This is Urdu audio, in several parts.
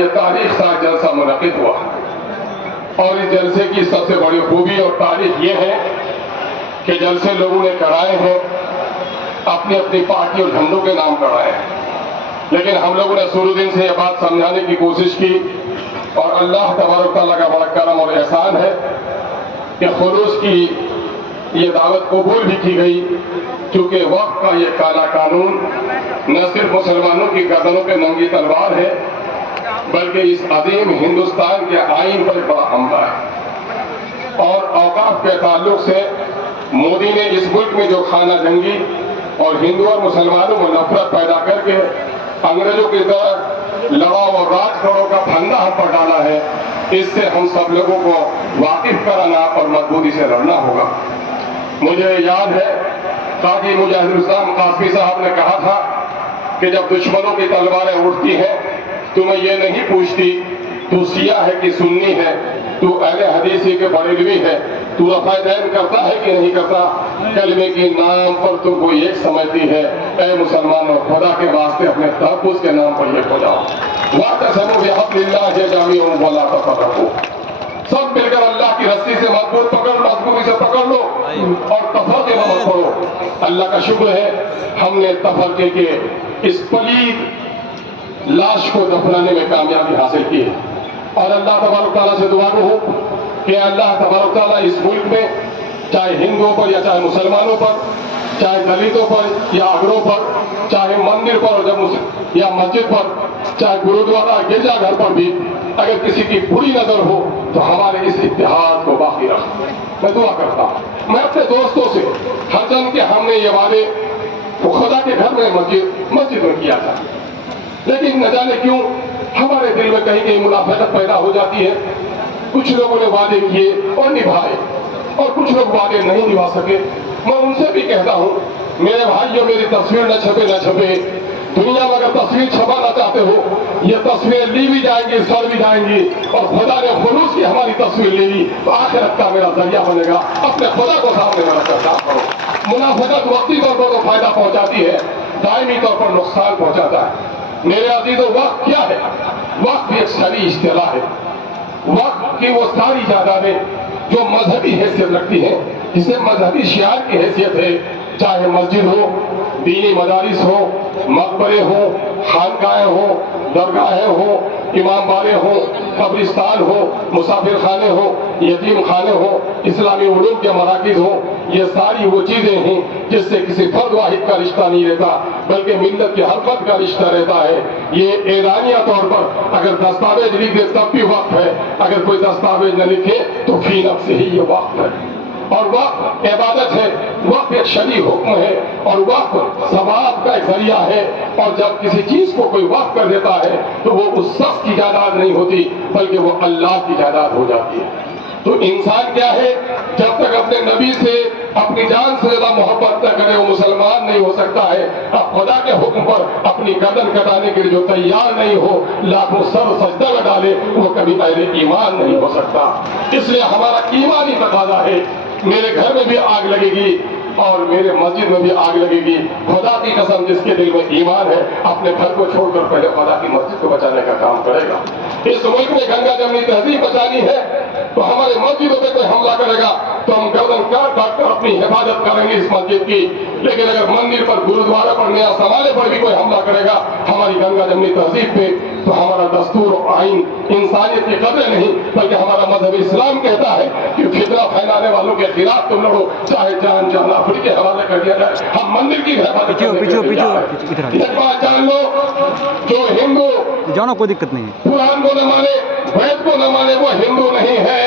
یہ تاریخ ساز جلسہ منعقد ہوا، اور اس جلسے کی سب سے بڑی خوبی اور تاریخ یہ ہے کہ جلسے لوگوں نے کرائے ہیں اپنی اپنی پارٹی اور جھنڈوں کے نام کرائے ہیں، لیکن ہم لوگوں نے شروع دن سے یہ بات سمجھانے کی کوشش کی، اور اللہ تبارک تعالیٰ کا بڑا کرم اور احسان ہے کہ خلوص کی یہ دعوت قبول بھی کی گئی، کیونکہ وقت کا یہ کالا قانون نہ صرف مسلمانوں کی گردنوں پہ ننگی تلوار ہے، بلکہ اس عظیم ہندوستان کے آئین پر بڑا حملہ ہے۔ اور اوقاف کے تعلق سے مودی نے اس ملک میں جو خانہ جنگی اور ہندو اور مسلمانوں میں نفرت پیدا کر کے انگریزوں کی طرح لڑاؤ اور راج کھڑوں کا پھندا ہم پر ڈالا ہے، اس سے ہم سب لوگوں کو واقف کرانا اور مضبوطی سے لڑنا ہوگا۔ مجھے یاد ہے قاضی مجاہد الاسلام قاسمی صاحب نے کہا تھا کہ جب دشمنوں کی تلواریں اٹھتی ہیں تو میں یہ نہیں پوچھتی تو سیاہ ہے کہ سنی ہے، تو اہل حدیثی کے بریلوی ہے، تو رفع دین کرتا ہے کہ نہیں کرتا، کلمے کے نام پر تو کوئی ایک سمجھتی ہے۔ اے مسلمانوں، خدا کے واسطے اپنے تحفظ کے نام پر یہ ہو جاؤ، واعتصموا بحبل اللہ جميعا ولا تفرقوا، سب مل کر اللہ کی رسی سے مضبوطی سے پکڑ لو اور تفرقے نہ مت کرو۔ اللہ کا شکر ہے ہم نے تفرقے کے اس پلید لاش کو دفنانے میں کامیابی حاصل کی ہے، اور اللہ تبارک تعالیٰ سے دعا ہو کہ اللہ تبارک تعالیٰ اس ملک میں چاہے ہندوؤں پر یا چاہے مسلمانوں پر، چاہے دلتوں پر یا اگڑوں پر، چاہے مندر پر یا مسجد پر، چاہے گرودوارہ گرجا گھر پر بھی اگر کسی کی بری نظر ہو تو ہمارے اس اتحاد کو باقی رکھ۔ میں دعا کرتا ہوں، میں اپنے دوستوں سے ہر جن کے ہم نے یہ وعدے خدا کے گھر میں مسجد میں کیا تھا، لیکن نہ جانے کیوں ہمارے دل میں کہیں کہیں منافقت پیدا ہو جاتی ہے۔ کچھ لوگوں نے وعدے کیے اور نبھائے، اور کچھ لوگ وعدے نہیں نبھا سکے۔ میں ان سے بھی کہتا ہوں، میرے بھائیوں، میری تصویر نہ چھپے، دنیا میں اگر تصویر چھپانا چاہتے ہو، یہ تصویریں لی بھی جائیں گی، سڑ بھی جائیں گی، اور خدا نے خلوص کی ہماری تصویر لے لی تو آخرت کا میرا ذریعہ بنے گا۔ اپنے خدا کو سامنے میں رکھ کر کام کرو۔ منافقت وقتی طور پر تو فائدہ پہنچاتی ہے، دائمی طور پر نقصان پہنچاتا ہے۔ میرے عزیزو، وقت کیا ہے؟ وقت ایک شرعی اصطلاح ہے۔ وقت کی وہ ساری جائیدادیں جو مذہبی حیثیت رکھتی ہیں، جسے مذہبی شعار کی حیثیت ہے، چاہے مسجد ہو، دینی مدارس ہو، مقبرے ہو، خانقاہیں ہو، درگاہیں ہو، امام باڑے ہو، قبرستان ہو، مسافر خانے ہو، یتیم خانے ہو، اسلامی علوم کے مراکز ہو، یہ ساری وہ چیزیں ہیں جس سے کسی فرد واحد کا رشتہ نہیں رہتا، بلکہ ملت کے ہر فرد کا رشتہ رہتا ہے۔ یہ اعلانیہ طور پر اگر دستاویز لکھ دے تب بھی وقت ہے، اگر کوئی دستاویز نہ لکھے تو فی نفسہ ہی یہ وقت ہے۔ اور وقت عبادت ہے، وقت ایک شرعی حکم ہے، اور وقت ثواب کا ایک ذریعہ ہے۔ اور جب کسی چیز کو کوئی وقف کر دیتا ہے تو وہ اس شخص کی جائیداد نہیں ہوتی، بلکہ وہ اللہ کی جائیداد ہو جاتی ہے۔ تو انسان کیا ہے؟ جب تک اپنے نبی سے اپنی جان سے زیادہ محبت نہ کرے وہ مسلمان نہیں ہو سکتا ہے۔ اب خدا کے حکم پر اپنی گردن کٹانے کے لیے جو تیار نہیں ہو، لاکھوں سر سجدہ میں ڈالے، وہ کبھی اہل ایمان نہیں ہو سکتا۔ اس لیے ہمارا ایمانی تقاضا ہے، میرے گھر میں بھی آگ لگے گی اور میرے مسجد میں بھی آگ لگے گی۔ خدا کی قسم، جس کے دل میں ایمان ہے اپنے گھر کو چھوڑ کر پہلے خدا کی مسجد کو بچانے کا کام کرے گا۔ اس ملک میں گنگا جمنی تہذیب بچانی ہے تو ہمارے مسجدوں پہ کوئی حملہ کرے گا تو ہم گردن کاٹ کر اپنی حفاظت کریں گے اس مسجد کی، لیکن اگر مندر پر، گرودوارہ پر، نیا سمانے پر بھی کوئی حملہ کرے گا ہماری گنگا جمنی تہذیب پہ، تو ہمارا دستور و آئین انسانیت کی قدر نہیں بلکہ ہمارا مذہب اسلام کہتا ہے کہ فتنہ پھیلانے والوں کے خلاف تم لڑو، چاہے جان جانا پھر کے حوالے کر دیا جائے۔ ہم مندر کی حفاظت کرنے کے لیے ایک بات جان لو، جو ہندو جانا کوئی دقت نہیں ہے، قرآن کو نہ مانے، وید کو نہ مانے، وہ ہندو نہیں ہے۔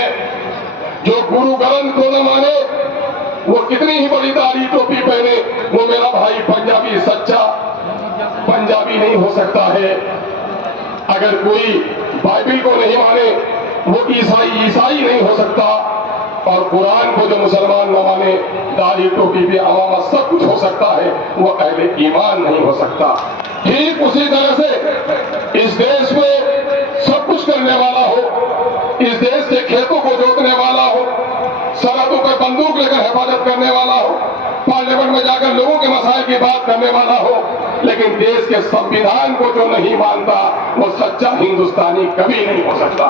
جو گرو گرنتھ کو نہ مانے، وہ کتنی ہی بڑی داڑھی ٹوپی پہنے، وہ میرا بھائی پنجابی سچا پنجابی نہیں ہو سکتا ہے۔ اگر کوئی بائبل کو نہیں مانے وہ عیسائی نہیں ہو سکتا، اور قرآن کو جو مسلمان نہ مانے، داڑھی ٹوپی بھی عوامہ سب کچھ ہو سکتا ہے، وہ اہل ایمان نہیں ہو سکتا۔ ٹھیک اسی طرح سے اس دیش میں سب کچھ کرنے والا ہو، اس دیش کے کھیتوں کو جوتنے والا ہو، سرحدوں پر بندوق لے کر حفاظت کرنے والا ہو، پارلیمنٹ میں جا کر لوگوں کے مسائل کی بات کرنے والا ہو، لیکن دیش کے سنویدھان کو جو نہیں مانتا، وہ سچا ہندوستانی کبھی نہیں ہو سکتا.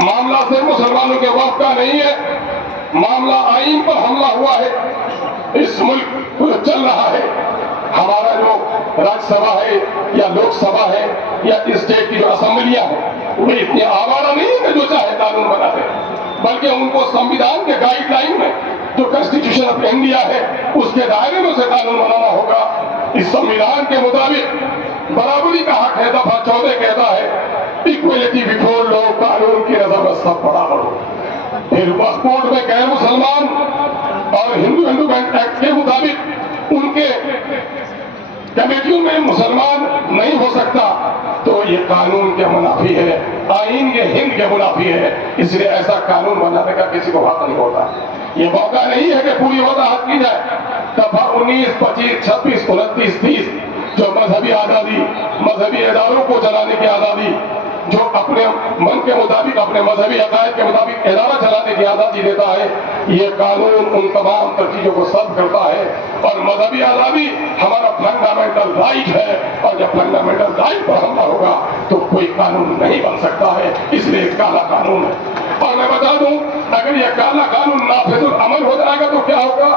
معاملہ صرف مسلمانوں کے وقت کا نہیں ہے، معاملہ آئین پر حملہ ہوا ہے. اس ملک کو چل رہا ہے، ہمارا جو راج سبھا ہے یا لوک سبھا ہے یا اسٹیٹ کی جو اسمبلیاں ہیں وہ اتنی آوارہ نہیں ہے کہ جو چاہے قانون بنا دے، بلکہ ان کو سمویدھان کے گائیڈ لائن میں جو کنسٹیٹیوشن آف انڈیا ہے اس کے دائرے میں سے قانون بنانا ہوگا. اس سمویدھان کے مطابق برابری کا حق ہے، دفعہ 14 کہتا ہے اکویلٹی بفور لا، قانون کی نظر میں سب برابر ہو. پھر پاسپورٹ میں غیر مسلمان اور ہندو ایکٹ کے مطابق ان کے کمیٹیوں میں مسلمان نہیں ہو سکتا تو یہ قانون کے منافی ہے، آئین کے ہند کے منافی ہے. اس لیے ایسا قانون بنانے کا کسی کو حق نہیں ہوتا. یہ موقع نہیں ہے کہ پوری وضاحت کی جائے. دفعہ 19، 25، 26، 29، 30 جو مذہبی آزادی، مذہبی اداروں کو چلانے کی آزادی، جو اپنے من کے مطابق اپنے مذہبی عقائد کے مطابق ادارہ چلانے کی آزادی دیتا ہے، یہ قانون ان تمام تر چیزوں کو سلب کرتا ہے. اور مذہبی آزادی ہمارا فنڈامنٹل رائٹ ہے، اور جب فنڈامنٹل رائٹ پر حملہ ہوگا تو کوئی قانون نہیں بن سکتا ہے. اس لیے کالا قانون ہے. اور میں بتا دوں اگر یہ کالا قانون نافذ العمل ہو جائے گا تو کیا ہوگا؟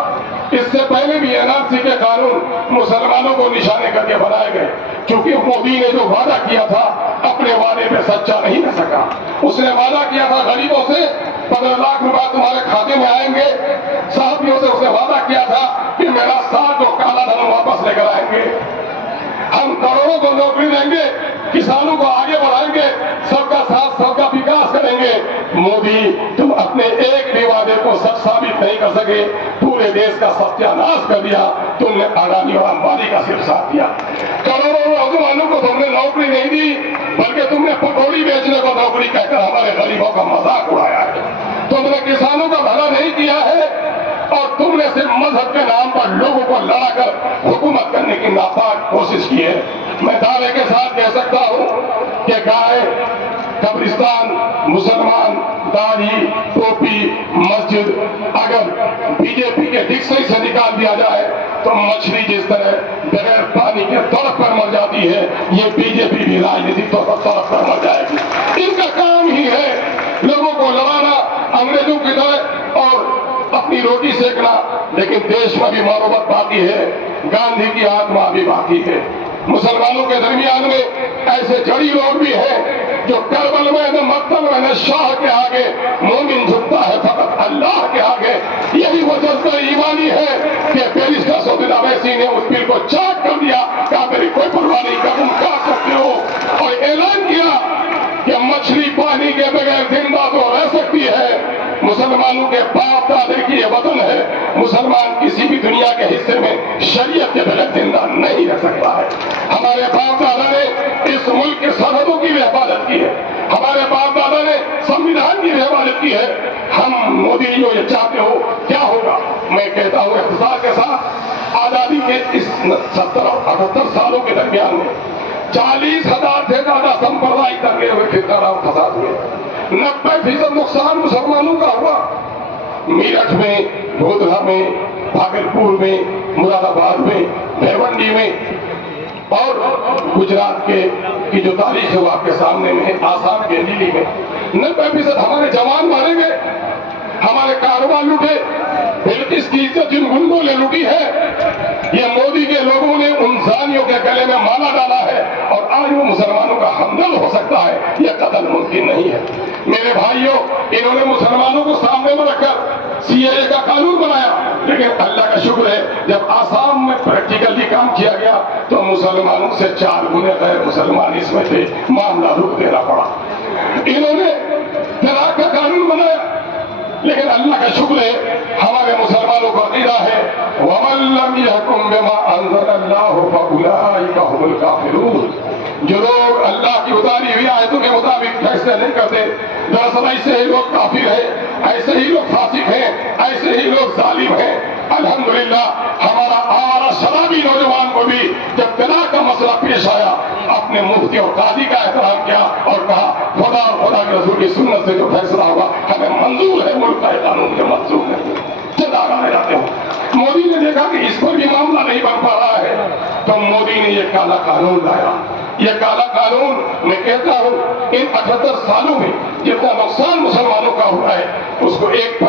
اس سے پہلے بھی NRC کے قانون مسلمانوں کو نشانے کر کے بنائے گئے، کیونکہ مودی نے جو وعدہ کیا تھا اپنے وعدے پہ سچا نہیں رہ سکا. اس نے وعدہ کیا تھا غریبوں سے 15 لاکھ روپے تمہارے کھاتے میں آئیں گے، صحافیوں سے اس نے وعدہ کیا تھا کہ میرا ساتھ جو کالا دھن واپس لے کر آئیں گے، ہم کروڑوں کو نوکری دیں گے، کسانوں کو آگے بڑھائیں گے، سب کا ساتھ سب کا وکاس کریں گے. مودی تم اپنے ایک بھی وعدے کو سچ ثابت نہیں کر سکے، پورے دیش کا ستیہ ناش کر دیا. تم نے اڈانی اور امبانی کا صرف ساتھ دیا. کروڑوں نوجوانوں کو تم نے نوکری نہیں دی بلکہ تم نے پکوڑی بیچنے کو نوکری کہہ کر ہمارے غریبوں کا مذاق اڑایا ہے. تم نے کسانوں کا بھلا نہیں کیا ہے اور تم نے صرف مذہب کے نام پر لوگوں کو لڑا کر حکومت کرنے کی ناپاک کوشش کی ہے. میں دعوے کے ساتھ کہہ سکتا ہوں کہ گائے، قبرستان، مسلمان، داڑھی، ٹوپی، مسجد اگر BJP کے ڈکشنری سے نکال دیا جائے تو مچھلی جس طرح بغیر پانی کے تڑپ کر مر جاتی ہے، یہ BJP بھی راجنیتک طور پر تڑپ کر مر جائے گی. ان کا کام ہی ہے لوگوں کو لڑانا انگریزوں کی طرح اور اپنی روٹی سیکنا. لیکن دیش میں بھی محبت باقی ہے، گاندھی کی آتما بھی باقی ہے. مسلمانوں کے درمیان میں ایسے جڑی لوگ بھی ہیں جو کربل میں نہ مقتل میں نہ شاہ کے آگے مومن جھکتا ہے فقط اللہ کے آگے. یہی وہ جذبہ ایمانی ہے کہ بیرسٹر سعودی اویسی نے اس بل کو چاک کر دیا کہ میری کوئی پرواہ نہیں کر تم کھا سکتے ہو، اور اعلان کیا کہ مچھلی پانی کے بغیر زندہ تو رہ سکتی ہے. مسلمانوں کے باپ دادے کی یہ وطن ہے. مسلمان کسی بھی دنیا کے حصے میں شریعت کے بغیر زندہ نہیں رہ سکتا ہے. ہمارے باپ دادا نے اس ملک کے سرحدوں کی بھی حفاظت کی ہے، ہمارے باپ دادا نے سمویدھان کی بھی حفاظت کی ہے. ہم مودی جو یہ چاہتے ہو کیا ہوگا؟ میں کہتا ہوں اختصار کے ساتھ آزادی کے اس 70-78 سالوں کے درمیان میں 40,000 سے زیادہ سمپردائی دنگے ہوئے، فرقہ اور فساد ہوئے. 90% نقصان مسلمانوں کا ہوا. میرٹھ میں، بھودھا میں، بھاگلپور میں، مراد آباد میں، بھیونڈی میں اور گجرات کی جو تاریخ ہے وہ آپ کے سامنے میں ہے. آسام کے دلی میں 90% ہمارے جوان مارے گئے، ہمارے کاروبار لوٹے. بلقیس کی عزت جن گنڈوں نے لوٹی ہے یہ مودی کے لوگوں نے ان زانیوں کے گلے میں مالا ڈالا ہے، اور آج وہ مسلمانوں کا ہمدرد ہو سکتا ہے. یہ قتل ممکن نہیں ہے. میرے بھائیوں، انہوں نے مسلمانوں کو سامنے میں رکھ کر CAA کا قانون بنایا، لیکن اللہ کا شکر ہے جب آسام میں پریکٹیکلی کام کیا گیا تو مسلمانوں سے 4 گنے غیر مسلمان اس میں تھے، معاملہ رک دینا پڑا. انہوں نے طلاق کا قانون بنایا، لیکن اللہ کا شکر ہے ہمارے مسلمانوں کا عقیدہ ہے وَمَن لَّمْ يَحْكُم بِمَا أَنزَلَ اللَّهُ فَأُولَٰئِكَ هُمُ الْكَافِرُونَ. جو لوگ اللہ کی اتاری ہوئی آیتوں کے مطابق فیصلے نہیں کرتے، دراصل ایسے ہی لوگ کافر ہیں، ایسے ہی لوگ فاسق ہیں، ایسے ہی لوگ ظالم ہیں. الحمدللہ ہمارا آوارہ شرابی نوجوان کو بھی جب طلاق کا مسئلہ پیش آیا اپنے مفتی اور قاضی کا احترام کیا اور کہا خدا اور خدا کے رسول کی سنت سے جو فیصلہ ہوگا ہمیں منظور ہے، ملک کا قانون کے منظور ہے. چلا رہے جاتے ہوں. مودی نے دیکھا کہ اس پر بھی معاملہ نہیں بن پا رہا ہے تو مودی نے یہ کالا قانون لایا. یہ کالا قانون میں کہتا ہوں ان 78 سالوں میں جتنا نقصان مسلمانوں کا ہوا ہے اس کو ایک